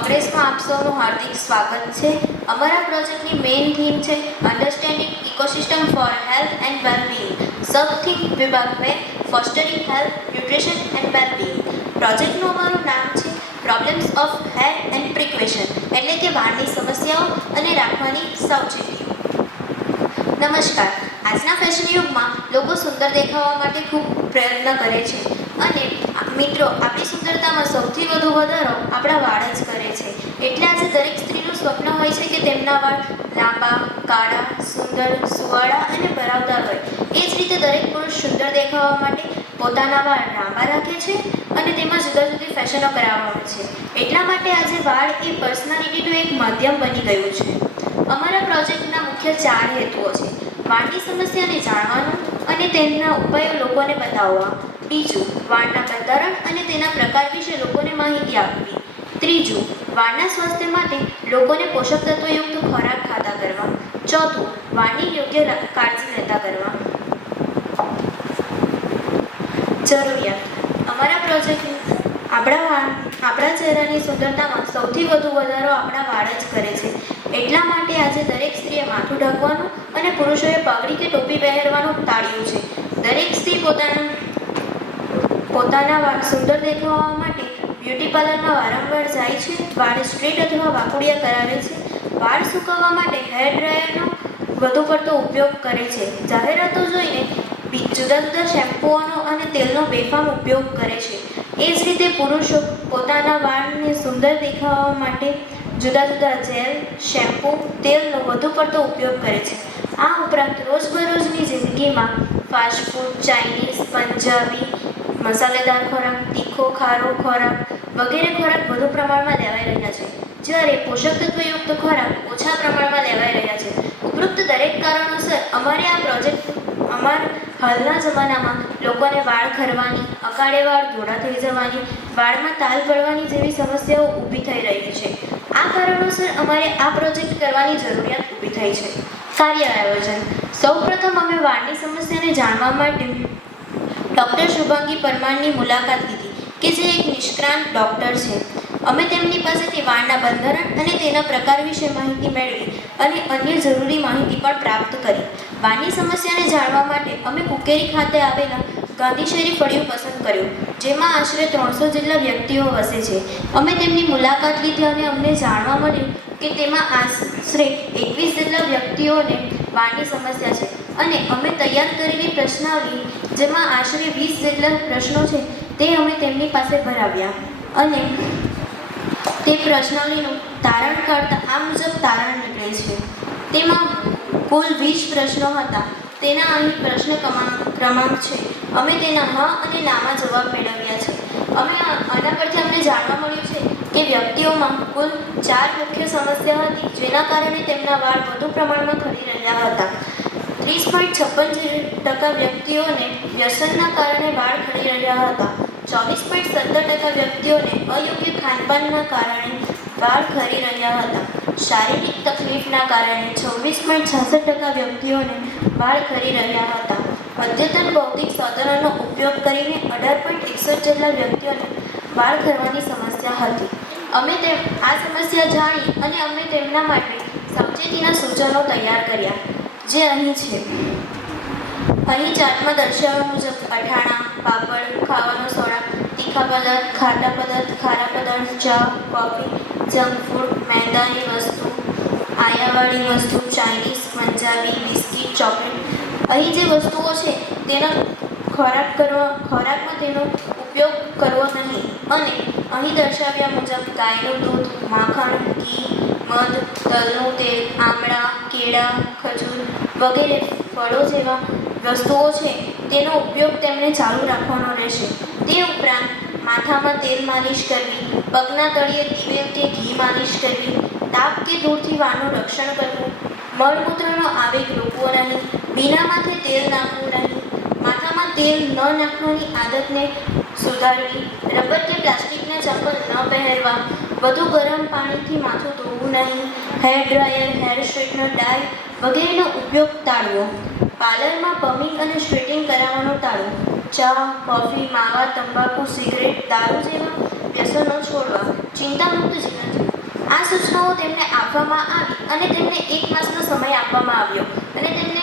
કોંગ્રેસમાં આપ સૌનું હાર્દિક સ્વાગત છે। અમારા પ્રોજેક્ટની મેઇન થીમ છે understanding ecosystem for health and wellbeing. Sub theme વિભાગ 2 ફોસ્ટરિંગ હેલ્થ ન્યુટ્રિશન એન્ડ વેલબીંગ। પ્રોજેક્ટનું અમારું નામ છે પ્રોબ્લેમ્સ ઓફ હેર એન્ડ પ્રિક્વેશન, એટલે કે વાળની સમસ્યાઓ અને રાખવાની સાવચેતીઓ। નમસ્કાર। આજના ફેશન યુગમાં લોકો સુંદર દેખાવા માટે ખૂબ પ્રયત્ન કરે છે અને મિત્રો, આપણી સુંદરતામાં સૌથી વધુ વધારો આપણા વાળ જ કરે છે। એટલે આજે દરેક સ્ત્રીનું સ્વપ્ન હોય છે કે તેમના વાળ લાંબા, કાળા, સુંદર, સુવાળા અને ભરાવદાર હોય। એ જ રીતે દરેક પુરુષ સુંદર દેખાવા માટે પોતાના વાળ લાંબા રાખે છે અને તેમાં જુદા જુદી ફેશનો કરાવવામાં છે। એટલા માટે આજે વાળ એ પર્સનાલિટીનું એક માધ્યમ બની ગયું છે। અમારા પ્રોજેક્ટના મુખ્ય 4 હેતુઓ છે: વાળની સમસ્યાને જાણવાનું અને તેના ઉપાયો લોકોને બતાવવા। બીજું, વાળના બંધારણ અને તેના પ્રકાર વિશે લોકોને માહિતી આપવી। ત્રીજું, વાળના સ્વાસ્થ્ય માટે લોકોને પોષક તત્વયુક્ત ખોરાક ખાતા કરવા। ચોથું, વાળની યોગ્ય કાળજી લેતા કરવા। જરૂરિયાત: અમારા પ્રોજેક્ટ આપણા ચહેરાની સુંદરતામાં સૌથી વધુ વધારો આપણા વાળ જ કરે છે। એટલા માટે આજે દરેક સ્ત્રીએ માથું ઢાંકવાનું અને પુરુષોએ પાઘડી કે ટોપી પહેરવાનું ટાળ્યું છે। દરેક સ્ત્રી પોતાના વાળ સુંદર દેખાવા માટે બ્યુટી પાર્લરમાં વારંવાર જાય છે, વાળ સ્ટ્રેટ અથવા વાકુડિયા કરાવે છે, વાળ સૂકવવા માટે હેર ડ્રાયરનો વધુ પડતો ઉપયોગ કરે છે, જાહેરાતો જોઈને જુદા જુદા શેમ્પૂઓનો અને તેલનો બેફામ ઉપયોગ કરે છે। એ જ રીતે પુરુષો પોતાના વાળને સુંદર દેખાવા માટે જુદા જુદા જેલ, શેમ્પૂ, તેલનો વધુ પડતો ઉપયોગ કરે છે। આ ઉપરાંત રોજબરોજની જિંદગીમાં ફાસ્ટ ફૂડ, ચાઇનીઝ, પંજાબી, મસાલેદાર ખોરાક, તીખો ખારો ખોરાક વગેરે ખોરાક વધુ પ્રમાણમાં લેવાઈ રહ્યા છે, જ્યારે પોષક તત્વયુક્ત ખોરાક ઓછા પ્રમાણમાં લેવાઈ રહ્યા છે। ઉપરોક્ત દરેક કારણોસર હાલના જમાનામાં લોકોને વાળ ખરવાની, અકાળે વાળ ધોળા થઈ જવાની, વાળમાં તાલ પડવાની જેવી સમસ્યાઓ ઊભી થઈ રહી છે। આ કારણોસર અમારે આ પ્રોજેક્ટ કરવાની જરૂરિયાત ઊભી થઈ છે। કાર્ય આયોજન: સૌપ્રથમ અમે વાળની સમસ્યાને જાણવા માટે ડૉક્ટર શુભાંગી પરમારની મુલાકાત લીધી, કે જે એક નિષ્ણાત ડૉક્ટર છે। અમે તેમની પાસેથી વાળના બંધારણ અને તેના પ્રકાર વિશે માહિતી મેળવી અને અન્ય જરૂરી માહિતી પણ પ્રાપ્ત કરી। વાળની સમસ્યાને જાણવા માટે અમે કુકેરી ખાતે આવેલા ગાંધીશેરી ફળિયું પસંદ કર્યું, જેમાં આશરે 300 જેટલા વ્યક્તિઓ વસે છે। અમે તેમની મુલાકાત લીધી અને અમને જાણવા મળ્યું કે તેમાં આશરે 21 જેટલા વ્યક્તિઓને વાળની સમસ્યા છે અને અમે તૈયાર કરેલી પ્રશ્નાવલી, જેમાં આશરે 20 જેટલા પ્રશ્નો છે, તે અમે તેમની પાસે ભરાવ્યા અને તે પ્રશ્નાવલીનું તારણ કાઢતા આ મુજબ તારણ નીકળે છે। તેમાં કુલ 20 પ્રશ્નો હતા। તેના અહીં પ્રશ્ન ક્રમાંક છે। અમે તેના હા અને નામાં જવાબ મેળવ્યા છે। આના પરથી અમને જાણવા મળ્યું છે કે વ્યક્તિઓમાં કુલ 4 મુખ્ય સમસ્યા હતી, જેના કારણે તેમના વાળ વધુ પ્રમાણમાં ખરી રહ્યા હતા। 30.56% વ્યક્તિઓને વ્યસનના કારણે વાળ ખરી રહ્યા હતા। 24.17% વ્યક્તિઓને અયોગ્ય ખાનપાનના કારણે વાળ ખરી રહ્યા હતા। શારીરિક તકલીફના કારણે 26.66% વ્યક્તિઓને વાળ ખરી રહ્યા હતા। અદ્યતન ભૌતિક સાધનોનો ઉપયોગ કરીને 18.61 જેટલા વ્યક્તિઓને વાળ ખરવાની સમસ્યા હતી। અમે આ સમસ્યા જાણી અને અમે તેમના માટે સાવચેતીના સૂચનો તૈયાર કર્યા, જે અહીં છે। અહીં ચાર્ટમાં દર્શાવ્યા મુજબ અથાણાં, પાપડ, ખાવાનો સોડા, તીખા પદાર્થ, ખાટા પદાર્થ, ખારા પદાર્થ, ચા, કોફી, જંક ફૂડ, મેંદાની વસ્તુ, આયાવાળી વસ્તુ, ચાઇનીઝ, પંજાબી, બિસ્કિટ, ચોકલેટ, અહીં જે વસ્તુઓ છે તેનો ખોરાકમાં તેનો ઉપયોગ કરવો નહીં અને અહીં દર્શાવ્યા મુજબ ગાયનું દૂધ, માખણ, ઘી, મધ, તલનું તેલ, આમળા, કેળા, ખજૂર વગેરે ફળો જેવા વસ્તુઓ છે તેનો ઉપયોગ તેમણે ચાલુ રાખવાનો રહેશે। તે ઉપરાંત માથામાં તેલ માલિશ કરવી, પગના તળિયે દિવેલ કે ઘી માલિશ કરવી, તાપ કે ધૂળથી વાળનું રક્ષણ કરવું, મળમૂત્રનો આવેગ રોકવો નહીં, ભીના માથે તેલ નાખવું નહીં, માથામાં તેલ ન નાખવાની આદતને સુધારવી, રબર કે પ્લાસ્ટિકના ચંપલ ન પહેરવા, વધુ ગરમ પાણીથી માથું ધોવું નહીં, હેર ડ્રાયર, હેર સ્ટ્રેટનર, ડાય વગેરેનો ઉપયોગ ટાળવો, પાર્લરમાં પમિંગ અને સ્ટ્રેટિંગ કરાવવાનું ટાળવું, ચા, કોફી, માવા, તંબાકુ, સિગરેટ, દારૂ જેવા વ્યસનો છોડવા, ચિંતામુક્ત જીવન જીવવું। સૂચનાઓ તેમને આપવામાં આવી અને તેમને 1 માસનો સમય આપવામાં આવ્યો અને તેમને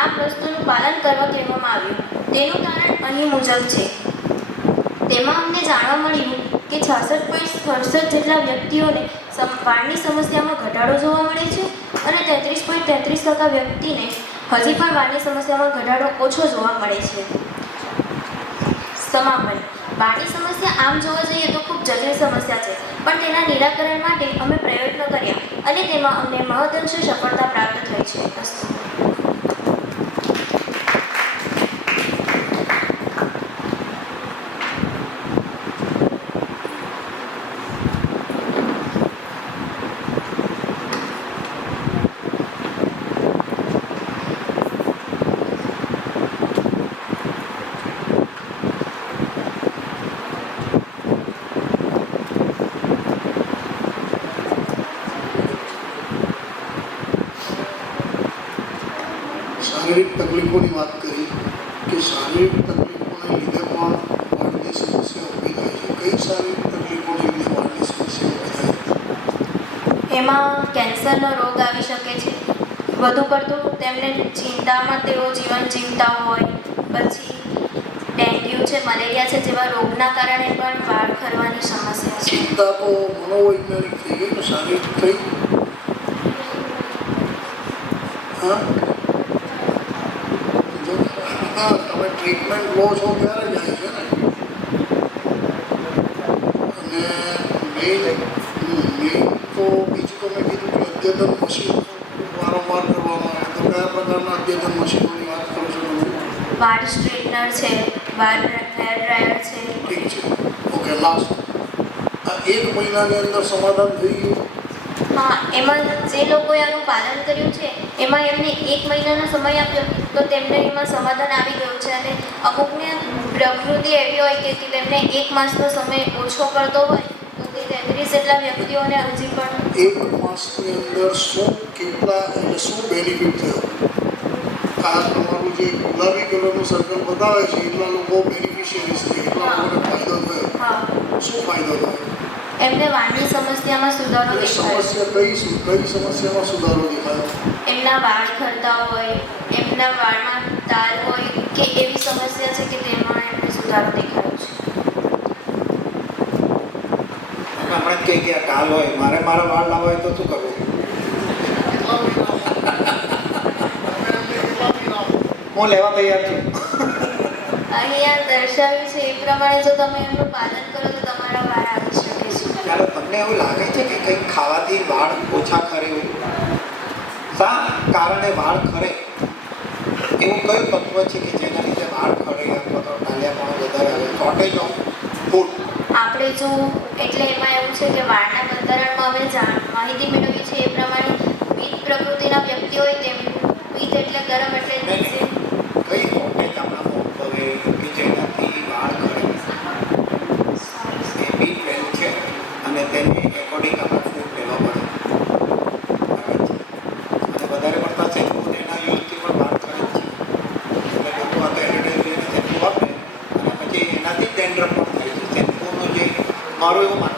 આ વસ્તુનું પાલન કરવા કહેવામાં આવ્યું. તેનું કારણ અહીં મુજબ છે. તેમાં અમને જાણવા મળ્યું કે 66.67 જેટલા વ્યક્તિઓને વાળની સમસ્યામાં ઘટાડો જોવા મળે છે અને 33.33% વ્યક્તિને હજી પણ વાળની સમસ્યામાં ઘટાડો ઓછો જોવા મળે છે. સમાપન. વાળની સમસ્યા આમ જોવા જઈએ તો ખૂબ જટિલ સમસ્યા છે, પણ તેના નિરાકરણ માટે અમે પ્રયત્નો કર્યા અને તેમાં અમને મહદઅંશે સફળતા પ્રાપ્ત થઈ છે. અસ્તુ. શારીરિક તકલીફોની વાત કરી કે શારીરિક તકલીફોને લીધે પણ વાળની સમસ્યા ઊભી થાય છે. કઈ શારીરિક તકલીફોને લીધે વાળની સમસ્યા ઊભી થાય છે? એમાં કેન્સરનો રોગ આવી શકે છે. વધુ પડતું તેમને ચિંતામાં તેઓ જીવન જીવતા હોય, પછી ડેન્ગ્યુ છે, મલેરિયા છે જેવા રોગના કારણે પણ વાળ ખરવાની સમસ્યા છે. ચિંતા તો મનોવૈજ્ઞાનિક થઈ ગઈ ને શારીરિક થઈ? હા, તમે ટ્રીટમેન્ટ લો છો ત્યારે જાય છે ને. અને મેઇન તો બીજું તમે કીધું કે અદ્યતન મશીન વારંવાર કરવામાં આવે તો કયા પ્રકારના અદ્યતન મશીનોની વાત કરો છો તમે? વાળ સ્ટ્રેટનર છે, વાળ હેર ડ્રાયર છે. ઠીક છે, ઓકે. લાસ્ટ આ 1 મહિનાની અંદર સમાધાન થઈ ગયું? હા, એમાં જે લોકોએ આનું પાલન કર્યું છે એમાં એમને 1 મહિનાનો સમય આપ્યો તો તેમને એમાં સમાધાન આવી ગયું છે. અને અમુકને પ્રકૃતિ એવી હોય કે તેમને 1 માસનો સમય ઓછો પડતો હોય તો તે 33 જેટલા વ્યક્તિઓને હજી પણ 1 માસની અંદર શું બેનિફિટ થયો? આ તમારું જે ગુલાબી કલરનું સર્કલ બતાવે છે એટલા લોકો બેનિફિશિયરીઝ છે, એટલા લોકોને ફાયદો થયો. હા, શું ફાયદો થયો? એમને વાળની સમસ્યામાં સુધારો દેખાયો. કઈ સમસ્યામાં સુધારો દેખાયો? એમના વાળ ખરતા હોય, એમના વાળમાં તાર હોય કે એવી સમસ્યા છે કે તેમાં એમને સુધારો દેખાયો છે. હમણાં જ કે ટાલ હોય, મારે મારા વાળ લાવવા હોય તો શું કરવું? હું લેવા તૈયાર છું. અહીંયા દર્શાવ્યું છે એ પ્રમાણે જો તમે એમનું પાલન કરો તો તમારા વાળ આવી શકે છે. ત્યારે તમને એવું લાગે છે કે કંઈક ખાવાથી વાળ ઓછા ખરે એવું? શા કારણે વાળ ખરે? એવું કયું તત્વ છે કે જેના લીધે વાળ ખરે અથવા તો ડાલિયાપણું વધારે આવે? Shortage of food. આપણે જો એટલે એમાં એવું છે કે વાળના બંધારણમાં અમે માહિતી મેળવી છે એ પ્રમાણે પિત્ત પ્રકૃતિના વ્યક્તિ હોય તેમ પિત્ત એટલે ગરમ એટલે કઈ શોર્ટેજ આપણામાં ઉદ્ભવે કે જેનાથી વાળ ખરે? એ B12 છે અને તેને એકોર્ડિંગ આપણે ફૂડ લેવા પડે. અને વધારે પડતા શેમ્પૂ એના યુઝથી પણ વાળ ખરે જ છે. એટલે લોકો આ તો એડવર્ટાઇઝ શેમ્પૂ વાપરે અને પછી એનાથી ડેન્ડ્રફ પણ થાય છે. શેમ્પૂનું જે મારું એવું માનવું